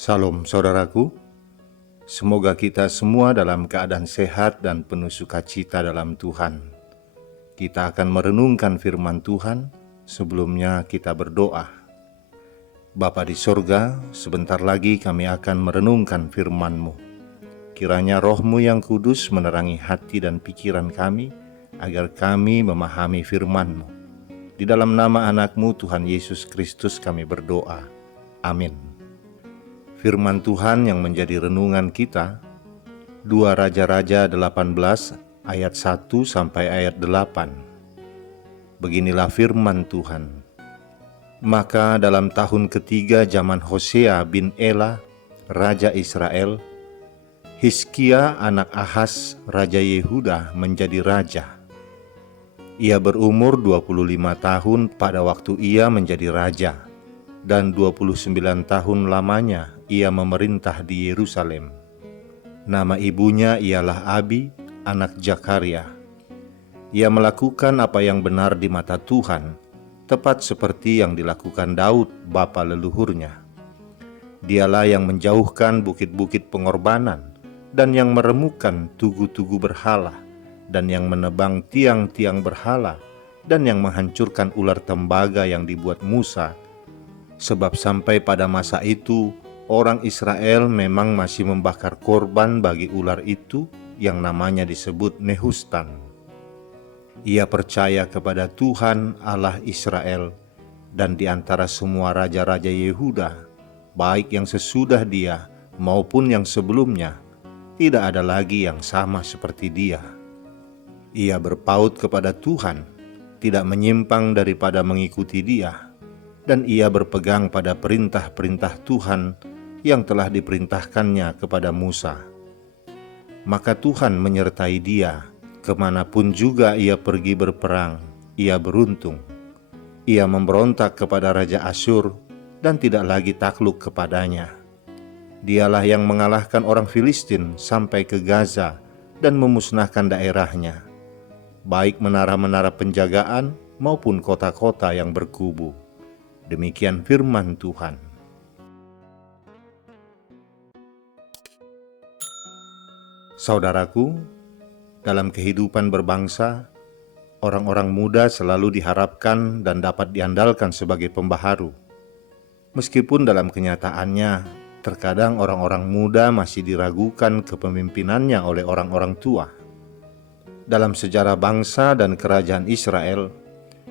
Salam saudaraku, semoga kita semua dalam keadaan sehat dan penuh sukacita dalam Tuhan. Kita akan merenungkan firman Tuhan, sebelumnya kita berdoa. Bapa di sorga, sebentar lagi kami akan merenungkan firman-Mu. Kiranya Roh-Mu yang kudus menerangi hati dan pikiran kami, agar kami memahami firman-Mu. Di dalam nama anak-Mu Tuhan Yesus Kristus kami berdoa. Amin. Firman Tuhan yang menjadi renungan kita, 2 Raja-Raja 18 ayat 1 sampai ayat 8. Beginilah firman Tuhan. Maka dalam tahun ketiga zaman Hosea bin Ela, Raja Israel, Hizkia anak Ahaz, Raja Yehuda menjadi raja. Ia berumur 25 tahun pada waktu ia menjadi raja, dan 29 tahun lamanya ia memerintah di Yerusalem. Nama ibunya ialah Abi, anak Zakaria. Ia melakukan apa yang benar di mata Tuhan, tepat seperti yang dilakukan Daud, bapa leluhurnya. Dialah yang menjauhkan bukit-bukit pengorbanan, dan yang meremukkan tugu-tugu berhala, dan yang menebang tiang-tiang berhala, dan yang menghancurkan ular tembaga yang dibuat Musa. Sebab sampai pada masa itu, orang Israel memang masih membakar korban bagi ular itu yang namanya disebut Nehustan. Ia percaya kepada Tuhan Allah Israel, dan di antara semua raja-raja Yehuda, baik yang sesudah dia maupun yang sebelumnya, tidak ada lagi yang sama seperti dia. Ia berpaut kepada Tuhan, tidak menyimpang daripada mengikuti dia, dan ia berpegang pada perintah-perintah Tuhan yang telah diperintahkannya kepada Musa. Maka Tuhan menyertai dia, kemanapun juga ia pergi berperang, ia beruntung. Ia memberontak kepada Raja Asyur dan tidak lagi takluk kepadanya. Dialah yang mengalahkan orang Filistin sampai ke Gaza dan memusnahkan daerahnya, baik menara-menara penjagaan maupun kota-kota yang berkubu. Demikian firman Tuhan. Saudaraku, dalam kehidupan berbangsa, orang-orang muda selalu diharapkan dan dapat diandalkan sebagai pembaharu. Meskipun dalam kenyataannya, terkadang orang-orang muda masih diragukan kepemimpinannya oleh orang-orang tua. Dalam sejarah bangsa dan kerajaan Israel,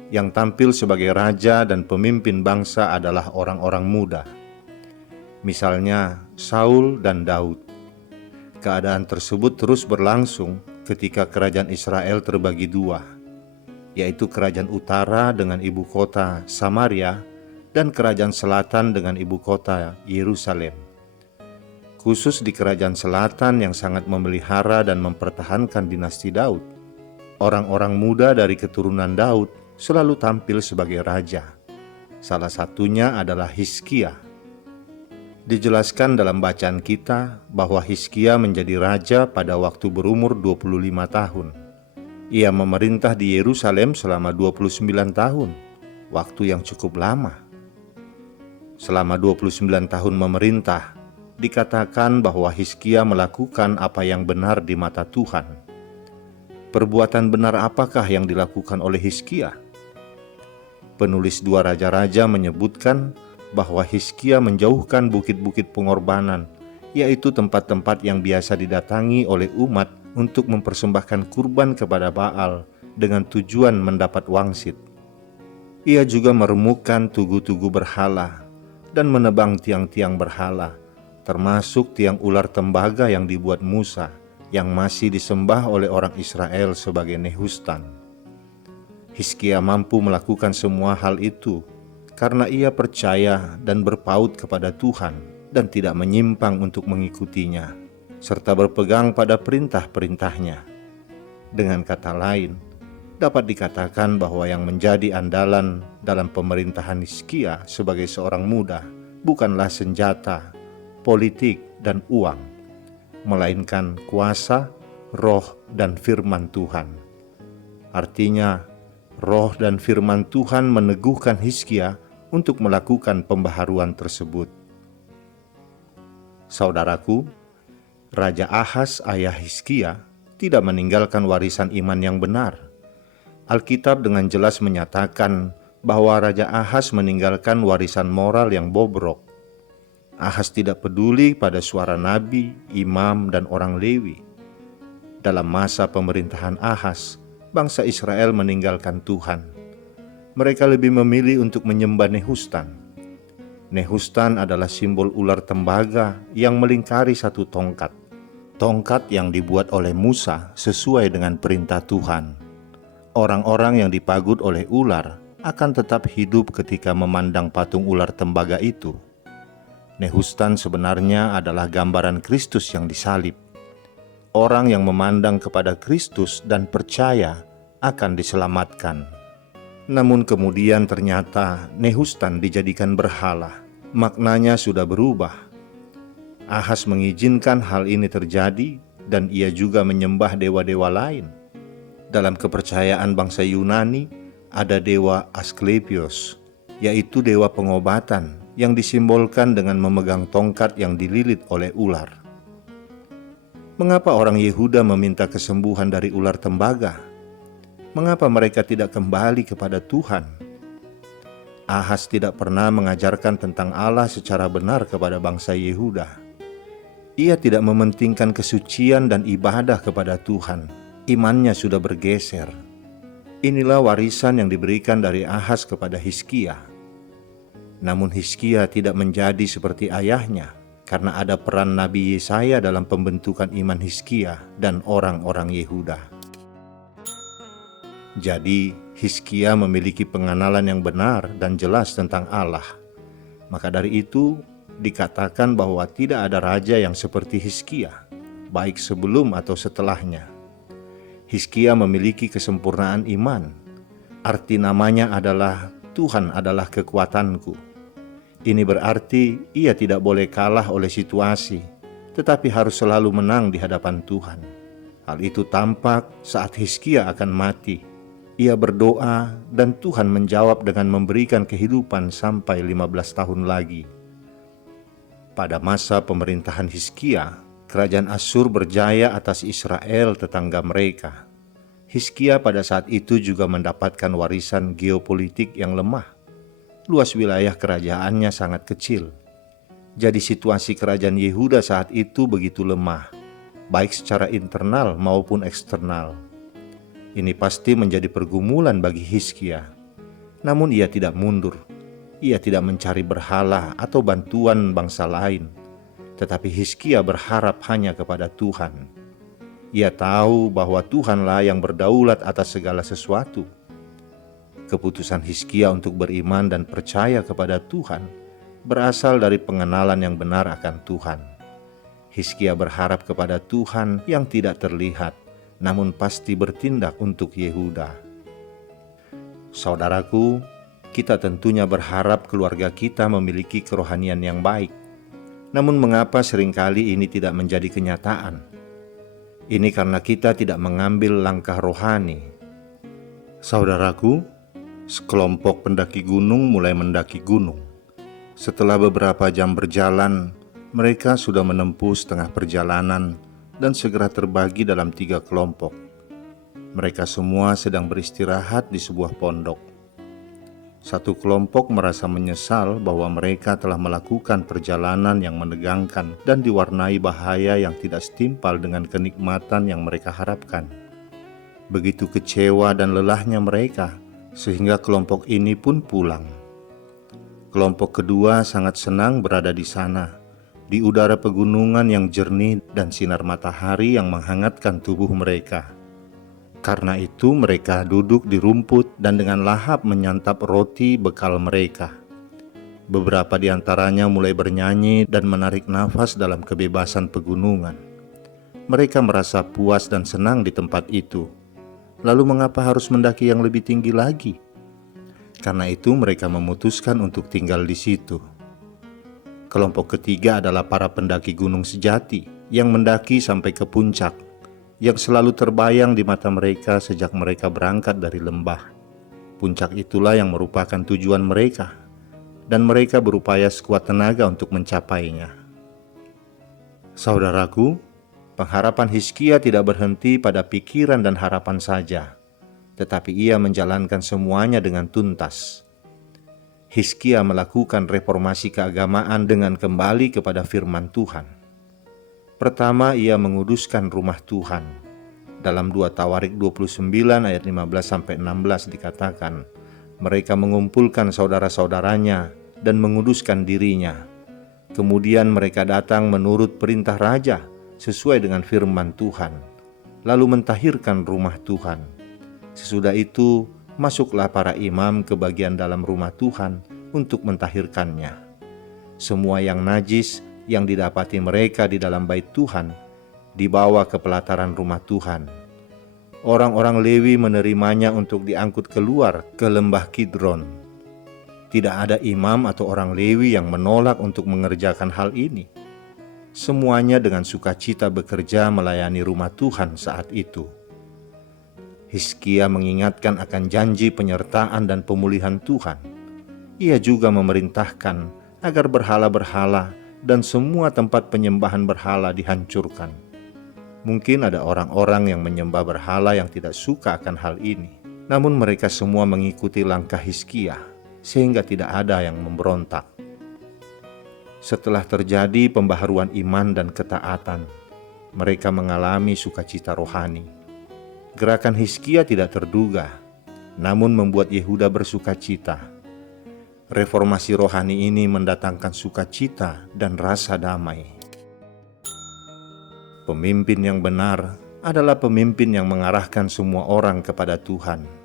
yang tampil sebagai raja dan pemimpin bangsa adalah orang-orang muda. Misalnya Saul dan Daud. Keadaan tersebut terus berlangsung ketika kerajaan Israel terbagi dua, yaitu kerajaan utara dengan ibu kota Samaria dan kerajaan selatan dengan ibu kota Yerusalem. Khusus di kerajaan selatan yang sangat memelihara dan mempertahankan dinasti Daud, orang-orang muda dari keturunan Daud selalu tampil sebagai raja. Salah satunya adalah Hizkia. Dijelaskan dalam bacaan kita bahwa Hizkia menjadi raja pada waktu berumur 25 tahun. Ia memerintah di Yerusalem selama 29 tahun, waktu yang cukup lama. Selama 29 tahun memerintah, dikatakan bahwa Hizkia melakukan apa yang benar di mata Tuhan. Perbuatan benar apakah yang dilakukan oleh Hizkia? Penulis 2 Raja-Raja menyebutkan bahwa Hizkia menjauhkan bukit-bukit pengorbanan, yaitu tempat-tempat yang biasa didatangi oleh umat untuk mempersembahkan kurban kepada Baal dengan tujuan mendapat wangsit. Ia juga meremukkan tugu-tugu berhala dan menebang tiang-tiang berhala, termasuk tiang ular tembaga yang dibuat Musa, yang masih disembah oleh orang Israel sebagai Nehustan. Hizkia mampu melakukan semua hal itu karena ia percaya dan berpaut kepada Tuhan dan tidak menyimpang untuk mengikutinya, serta berpegang pada perintah-perintahnya. Dengan kata lain, dapat dikatakan bahwa yang menjadi andalan dalam pemerintahan Hizkia sebagai seorang muda bukanlah senjata, politik, dan uang, melainkan kuasa, roh, dan firman Tuhan. Artinya, roh dan firman Tuhan meneguhkan Hizkia untuk melakukan pembaharuan tersebut. Saudaraku, Raja Ahaz ayah Hizkia tidak meninggalkan warisan iman yang benar. Alkitab dengan jelas menyatakan bahwa Raja Ahaz meninggalkan warisan moral yang bobrok. Ahaz tidak peduli pada suara nabi, imam, dan orang Lewi. Dalam masa pemerintahan Ahaz, bangsa Israel meninggalkan Tuhan. Mereka lebih memilih untuk menyembah Nehustan. Nehustan adalah simbol ular tembaga yang melingkari satu tongkat. Tongkat yang dibuat oleh Musa sesuai dengan perintah Tuhan. Orang-orang yang dipagut oleh ular akan tetap hidup ketika memandang patung ular tembaga itu. Nehustan sebenarnya adalah gambaran Kristus yang disalib. Orang yang memandang kepada Kristus dan percaya akan diselamatkan. Namun kemudian ternyata Nehustan dijadikan berhala. Maknanya sudah berubah. Ahaz mengizinkan hal ini terjadi dan ia juga menyembah dewa-dewa lain. Dalam kepercayaan bangsa Yunani, ada dewa Asklepios, yaitu dewa pengobatan yang disimbolkan dengan memegang tongkat yang dililit oleh ular. Mengapa orang Yehuda meminta kesembuhan dari ular tembaga? Mengapa mereka tidak kembali kepada Tuhan? Ahaz tidak pernah mengajarkan tentang Allah secara benar kepada bangsa Yehuda. Ia tidak mementingkan kesucian dan ibadah kepada Tuhan. Imannya sudah bergeser. Inilah warisan yang diberikan dari Ahaz kepada Hizkia. Namun Hizkia tidak menjadi seperti ayahnya, karena ada peran Nabi Yesaya dalam pembentukan iman Hizkia dan orang-orang Yehuda. Jadi, Hizkia memiliki pengenalan yang benar dan jelas tentang Allah. Maka dari itu, dikatakan bahwa tidak ada raja yang seperti Hizkia, baik sebelum atau setelahnya. Hizkia memiliki kesempurnaan iman. Arti namanya adalah Tuhan adalah kekuatanku. Ini berarti ia tidak boleh kalah oleh situasi, tetapi harus selalu menang di hadapan Tuhan. Hal itu tampak saat Hizkia akan mati. Ia berdoa dan Tuhan menjawab dengan memberikan kehidupan sampai 15 tahun lagi. Pada masa pemerintahan Hizkia, kerajaan Asyur berjaya atas Israel tetangga mereka. Hizkia pada saat itu juga mendapatkan warisan geopolitik yang lemah. Luas wilayah kerajaannya sangat kecil. Jadi situasi kerajaan Yehuda saat itu begitu lemah, baik secara internal maupun eksternal. Ini pasti menjadi pergumulan bagi Hizkia. Namun ia tidak mundur. Ia tidak mencari berhala atau bantuan bangsa lain, tetapi Hizkia berharap hanya kepada Tuhan. Ia tahu bahwa Tuhanlah yang berdaulat atas segala sesuatu. Keputusan Hizkia untuk beriman dan percaya kepada Tuhan berasal dari pengenalan yang benar akan Tuhan. Hizkia berharap kepada Tuhan yang tidak terlihat, namun pasti bertindak untuk Yehuda. Saudaraku, kita tentunya berharap keluarga kita memiliki kerohanian yang baik. Namun mengapa seringkali ini tidak menjadi kenyataan? Ini karena kita tidak mengambil langkah rohani. Saudaraku, sekelompok pendaki gunung mulai mendaki gunung. Setelah beberapa jam berjalan, mereka sudah menempuh setengah perjalanan dan segera terbagi dalam 3 kelompok. Mereka semua sedang beristirahat di sebuah pondok. Satu kelompok merasa menyesal bahwa mereka telah melakukan perjalanan yang menegangkan dan diwarnai bahaya yang tidak setimpal dengan kenikmatan yang mereka harapkan. Begitu kecewa dan lelahnya mereka, sehingga kelompok ini pun pulang. Kelompok kedua sangat senang berada di sana, di udara pegunungan yang jernih dan sinar matahari yang menghangatkan tubuh mereka. Karena itu mereka duduk di rumput dan dengan lahap menyantap roti bekal mereka. Beberapa di antaranya mulai bernyanyi dan menarik nafas dalam kebebasan pegunungan. Mereka merasa puas dan senang di tempat itu. Lalu mengapa harus mendaki yang lebih tinggi lagi? Karena itu mereka memutuskan untuk tinggal di situ. Kelompok ketiga adalah para pendaki gunung sejati yang mendaki sampai ke puncak, yang selalu terbayang di mata mereka sejak mereka berangkat dari lembah. Puncak itulah yang merupakan tujuan mereka, dan mereka berupaya sekuat tenaga untuk mencapainya. Saudaraku, pengharapan Hizkia tidak berhenti pada pikiran dan harapan saja, tetapi ia menjalankan semuanya dengan tuntas. Hizkia melakukan reformasi keagamaan dengan kembali kepada firman Tuhan. Pertama, ia menguduskan rumah Tuhan. Dalam 2 Tawarik 29 ayat 15-16 dikatakan, mereka mengumpulkan saudara-saudaranya dan menguduskan dirinya. Kemudian mereka datang menurut perintah raja sesuai dengan firman Tuhan, lalu mentahirkan rumah Tuhan. Sesudah itu, masuklah para imam ke bagian dalam rumah Tuhan untuk mentahirkannya. Semua yang najis yang didapati mereka di dalam bait Tuhan dibawa ke pelataran rumah Tuhan. Orang-orang Lewi menerimanya untuk diangkut keluar ke lembah Kidron. Tidak ada imam atau orang Lewi yang menolak untuk mengerjakan hal ini. Semuanya dengan sukacita bekerja melayani rumah Tuhan saat itu. Hizkia mengingatkan akan janji penyertaan dan pemulihan Tuhan. Ia juga memerintahkan agar berhala-berhala dan semua tempat penyembahan berhala dihancurkan. Mungkin ada orang-orang yang menyembah berhala yang tidak suka akan hal ini. Namun mereka semua mengikuti langkah Hizkia, sehingga tidak ada yang memberontak. Setelah terjadi pembaharuan iman dan ketaatan, mereka mengalami sukacita rohani. Gerakan Hizkia tidak terduga, namun membuat Yehuda bersukacita. Reformasi rohani ini mendatangkan sukacita dan rasa damai. Pemimpin yang benar adalah pemimpin yang mengarahkan semua orang kepada Tuhan.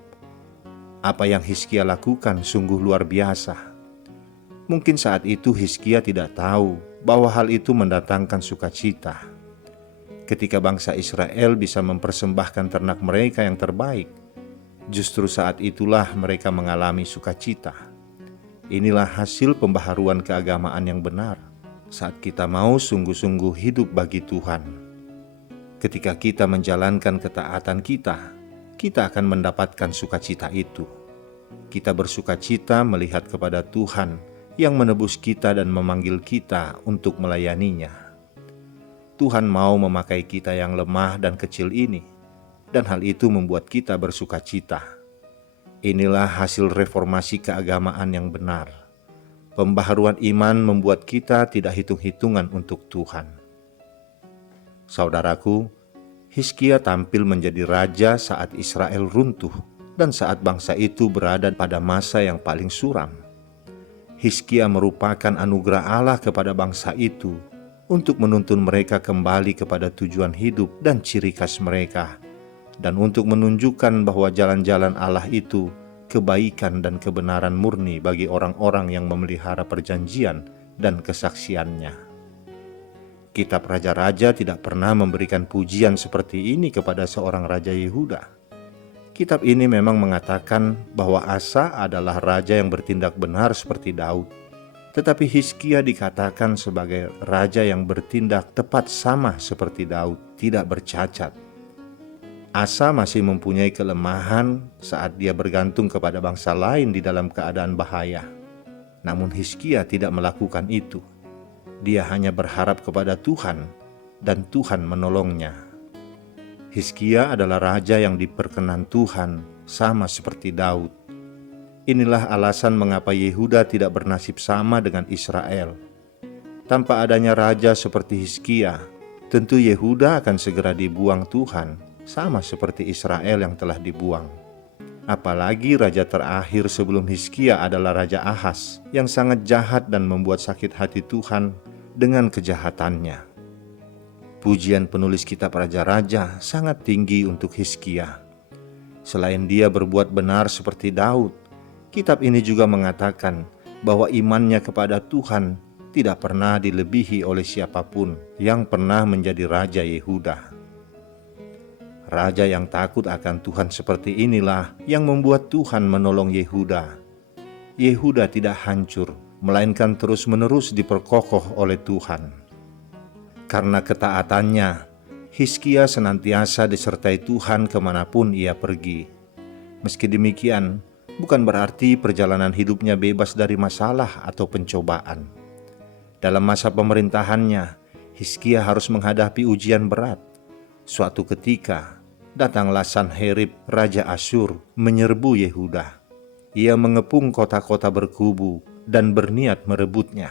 Apa yang Hizkia lakukan sungguh luar biasa. Mungkin saat itu Hizkia tidak tahu bahwa hal itu mendatangkan sukacita. Ketika bangsa Israel bisa mempersembahkan ternak mereka yang terbaik, justru saat itulah mereka mengalami sukacita. Inilah hasil pembaharuan keagamaan yang benar, saat kita mau sungguh-sungguh hidup bagi Tuhan. Ketika kita menjalankan ketaatan kita akan mendapatkan sukacita itu. Kita bersukacita melihat kepada Tuhan yang menebus kita dan memanggil kita untuk melayaninya. Tuhan mau memakai kita yang lemah dan kecil ini, dan hal itu membuat kita bersukacita. Inilah hasil reformasi keagamaan yang benar. Pembaharuan iman membuat kita tidak hitung-hitungan untuk Tuhan. Saudaraku, Hizkia tampil menjadi raja saat Israel runtuh dan saat bangsa itu berada pada masa yang paling suram. Hizkia merupakan anugerah Allah kepada bangsa itu untuk menuntun mereka kembali kepada tujuan hidup dan ciri khas mereka, dan untuk menunjukkan bahwa jalan-jalan Allah itu kebaikan dan kebenaran murni bagi orang-orang yang memelihara perjanjian dan kesaksiannya. Kitab Raja-Raja tidak pernah memberikan pujian seperti ini kepada seorang raja Yehuda. Kitab ini memang mengatakan bahwa Asa adalah raja yang bertindak benar seperti Daud. Tetapi Hizkia dikatakan sebagai raja yang bertindak tepat sama seperti Daud, tidak bercacat. Asa masih mempunyai kelemahan saat dia bergantung kepada bangsa lain di dalam keadaan bahaya. Namun Hizkia tidak melakukan itu. Dia hanya berharap kepada Tuhan, dan Tuhan menolongnya. Hizkia adalah raja yang diperkenan Tuhan, sama seperti Daud. Inilah alasan mengapa Yehuda tidak bernasib sama dengan Israel. Tanpa adanya raja seperti Hizkia, tentu Yehuda akan segera dibuang Tuhan, sama seperti Israel yang telah dibuang. Apalagi raja terakhir sebelum Hizkia adalah Raja Ahaz, yang sangat jahat dan membuat sakit hati Tuhan dengan kejahatannya. Pujian penulis kitab Raja-Raja sangat tinggi untuk Hizkia. Selain dia berbuat benar seperti Daud, kitab ini juga mengatakan bahwa imannya kepada Tuhan tidak pernah dilebihi oleh siapapun yang pernah menjadi Raja Yehuda. Raja yang takut akan Tuhan seperti inilah yang membuat Tuhan menolong Yehuda. Yehuda tidak hancur, melainkan terus-menerus diperkokoh oleh Tuhan. Karena ketaatannya, Hizkia senantiasa disertai Tuhan kemanapun ia pergi. Meski demikian, bukan berarti perjalanan hidupnya bebas dari masalah atau pencobaan. Dalam masa pemerintahannya, Hizkia harus menghadapi ujian berat. Suatu ketika, datanglah Sanherib, Raja Asyur, menyerbu Yehuda. Ia mengepung kota-kota berkubu dan berniat merebutnya.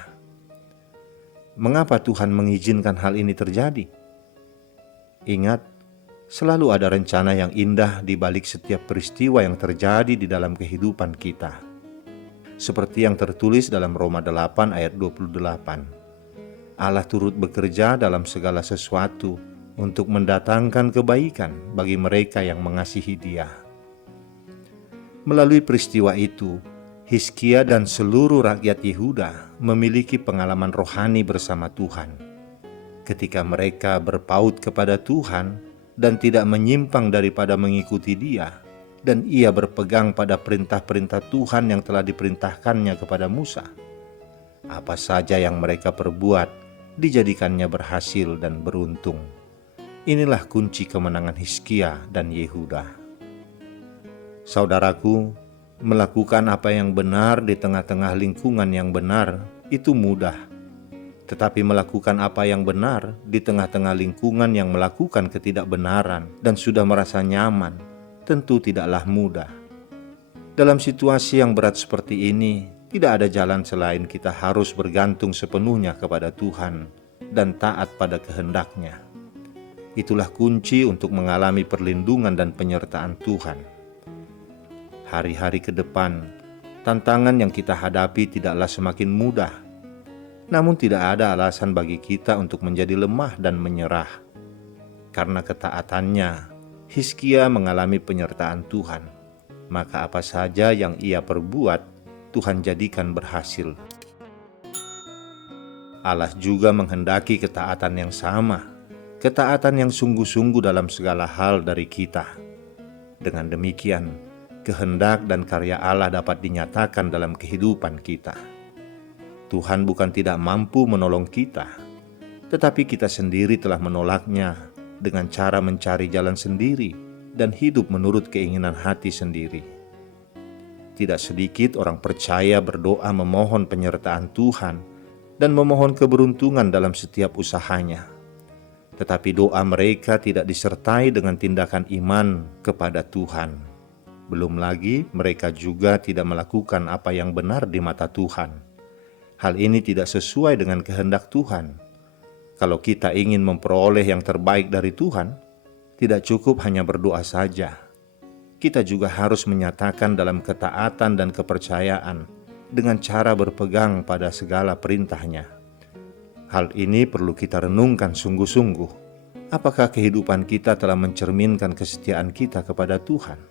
Mengapa Tuhan mengizinkan hal ini terjadi? Ingat, selalu ada rencana yang indah di balik setiap peristiwa yang terjadi di dalam kehidupan kita. Seperti yang tertulis dalam Roma 8 ayat 28. Allah turut bekerja dalam segala sesuatu untuk mendatangkan kebaikan bagi mereka yang mengasihi Dia. Melalui peristiwa itu, Hizkia dan seluruh rakyat Yehuda memiliki pengalaman rohani bersama Tuhan. Ketika mereka berpaut kepada Tuhan dan tidak menyimpang daripada mengikuti Dia, dan ia berpegang pada perintah-perintah Tuhan yang telah diperintahkannya kepada Musa, apa saja yang mereka perbuat dijadikannya berhasil dan beruntung. Inilah kunci kemenangan Hizkia dan Yehuda. Saudaraku, melakukan apa yang benar di tengah-tengah lingkungan yang benar itu mudah. Tetapi melakukan apa yang benar di tengah-tengah lingkungan yang melakukan ketidakbenaran dan sudah merasa nyaman tentu tidaklah mudah. Dalam situasi yang berat seperti ini, tidak ada jalan selain kita harus bergantung sepenuhnya kepada Tuhan dan taat pada kehendak-Nya. Itulah kunci untuk mengalami perlindungan dan penyertaan Tuhan. Hari-hari ke depan, tantangan yang kita hadapi tidaklah semakin mudah. Namun tidak ada alasan bagi kita untuk menjadi lemah dan menyerah. Karena ketaatannya, Hizkia mengalami penyertaan Tuhan. Maka apa saja yang ia perbuat, Tuhan jadikan berhasil. Allah juga menghendaki ketaatan yang sama, ketaatan yang sungguh-sungguh dalam segala hal dari kita. Dengan demikian, kehendak dan karya Allah dapat dinyatakan dalam kehidupan kita. Tuhan bukan tidak mampu menolong kita, tetapi kita sendiri telah menolaknya dengan cara mencari jalan sendiri dan hidup menurut keinginan hati sendiri. Tidak sedikit orang percaya berdoa memohon penyertaan Tuhan dan memohon keberuntungan dalam setiap usahanya. Tetapi doa mereka tidak disertai dengan tindakan iman kepada Tuhan. Belum lagi mereka juga tidak melakukan apa yang benar di mata Tuhan. Hal ini tidak sesuai dengan kehendak Tuhan. Kalau kita ingin memperoleh yang terbaik dari Tuhan, tidak cukup hanya berdoa saja. Kita juga harus menyatakan dalam ketaatan dan kepercayaan dengan cara berpegang pada segala perintah-Nya. Hal ini perlu kita renungkan sungguh-sungguh. Apakah kehidupan kita telah mencerminkan kesetiaan kita kepada Tuhan?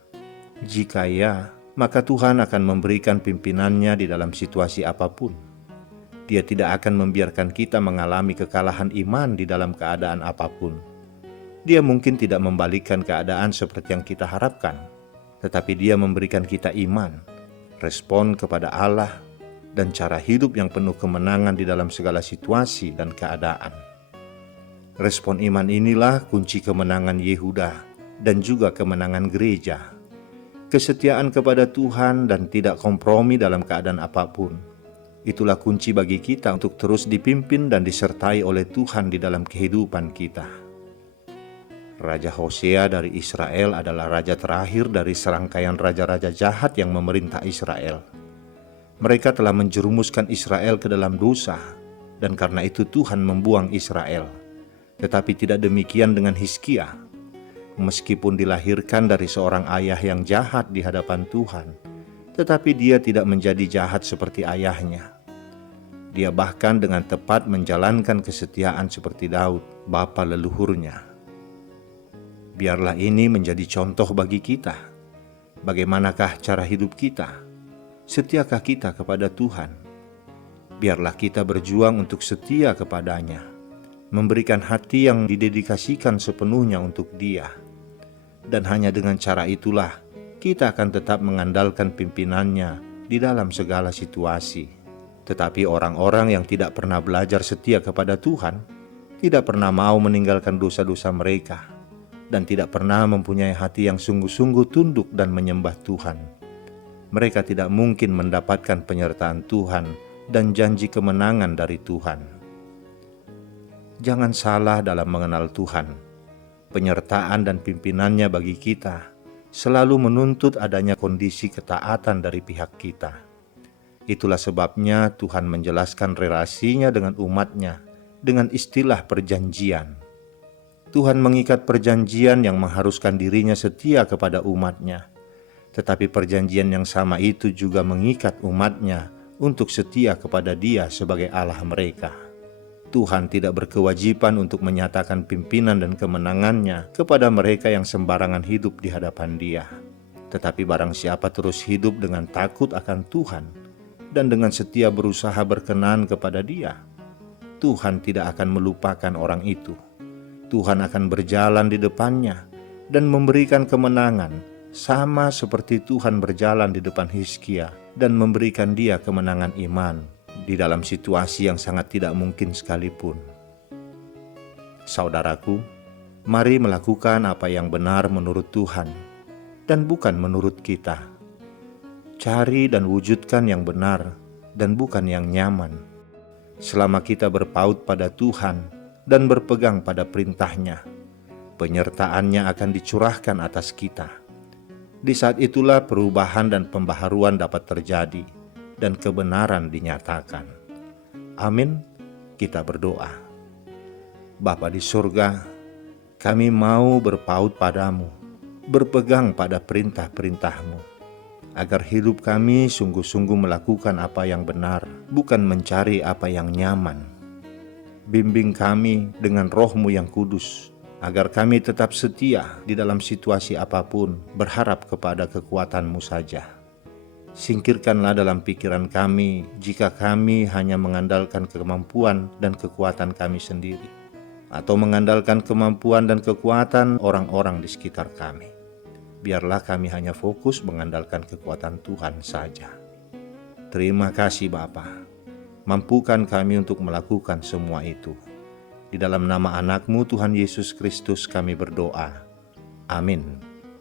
Jika ya, maka Tuhan akan memberikan pimpinannya di dalam situasi apapun. Dia tidak akan membiarkan kita mengalami kekalahan iman di dalam keadaan apapun. Dia mungkin tidak membalikkan keadaan seperti yang kita harapkan, tetapi Dia memberikan kita iman, respon kepada Allah, dan cara hidup yang penuh kemenangan di dalam segala situasi dan keadaan. Respon iman inilah kunci kemenangan Yehuda dan juga kemenangan gereja. Kesetiaan kepada Tuhan dan tidak kompromi dalam keadaan apapun. Itulah kunci bagi kita untuk terus dipimpin dan disertai oleh Tuhan di dalam kehidupan kita. Raja Hosea dari Israel adalah raja terakhir dari serangkaian raja-raja jahat yang memerintah Israel. Mereka telah menjerumuskan Israel ke dalam dosa, dan karena itu Tuhan membuang Israel. Tetapi tidak demikian dengan Hizkia. Meskipun dilahirkan dari seorang ayah yang jahat di hadapan Tuhan, tetapi dia tidak menjadi jahat seperti ayahnya. Dia bahkan dengan tepat menjalankan kesetiaan seperti Daud, bapa leluhurnya. Biarlah ini menjadi contoh bagi kita. Bagaimanakah cara hidup kita? Setiakah kita kepada Tuhan? Biarlah kita berjuang untuk setia kepada-Nya, memberikan hati yang didedikasikan sepenuhnya untuk Dia. Dan hanya dengan cara itulah kita akan tetap mengandalkan pimpinannya di dalam segala situasi. Tetapi orang-orang yang tidak pernah belajar setia kepada Tuhan, tidak pernah mau meninggalkan dosa-dosa mereka, dan tidak pernah mempunyai hati yang sungguh-sungguh tunduk dan menyembah Tuhan. Mereka tidak mungkin mendapatkan penyertaan Tuhan dan janji kemenangan dari Tuhan. Jangan salah dalam mengenal Tuhan. Penyertaan dan pimpinannya bagi kita selalu menuntut adanya kondisi ketaatan dari pihak kita. Itulah sebabnya Tuhan menjelaskan relasinya dengan umatnya dengan istilah perjanjian. Tuhan mengikat perjanjian yang mengharuskan dirinya setia kepada umatnya. Tetapi perjanjian yang sama itu juga mengikat umatnya untuk setia kepada Dia sebagai Allah mereka. Tuhan tidak berkewajiban untuk menyatakan pimpinan dan kemenangannya kepada mereka yang sembarangan hidup di hadapan Dia. Tetapi barang siapa terus hidup dengan takut akan Tuhan dan dengan setia berusaha berkenan kepada Dia, Tuhan tidak akan melupakan orang itu. Tuhan akan berjalan di depannya dan memberikan kemenangan, sama seperti Tuhan berjalan di depan Hizkia dan memberikan dia kemenangan iman di dalam situasi yang sangat tidak mungkin sekalipun. Saudaraku, mari melakukan apa yang benar menurut Tuhan dan bukan menurut kita. Cari dan wujudkan yang benar dan bukan yang nyaman. Selama kita berpaut pada Tuhan dan berpegang pada perintah-Nya, penyertaan-Nya akan dicurahkan atas kita. Di saat itulah perubahan dan pembaharuan dapat terjadi dan kebenaran dinyatakan. Amin. Kita berdoa. Bapa di surga, kami mau berpaut padamu, berpegang pada perintah-perintah-Mu, agar hidup kami sungguh-sungguh melakukan apa yang benar, bukan mencari apa yang nyaman. Bimbing kami dengan Roh-Mu yang kudus, agar kami tetap setia di dalam situasi apapun, berharap kepada kekuatan-Mu saja. Singkirkanlah dalam pikiran kami jika kami hanya mengandalkan kemampuan dan kekuatan kami sendiri, atau mengandalkan kemampuan dan kekuatan orang-orang di sekitar kami. Biarlah kami hanya fokus mengandalkan kekuatan Tuhan saja. Terima kasih Bapa. Mampukan kami untuk melakukan semua itu. Di dalam nama anak-Mu Tuhan Yesus Kristus kami berdoa. Amin.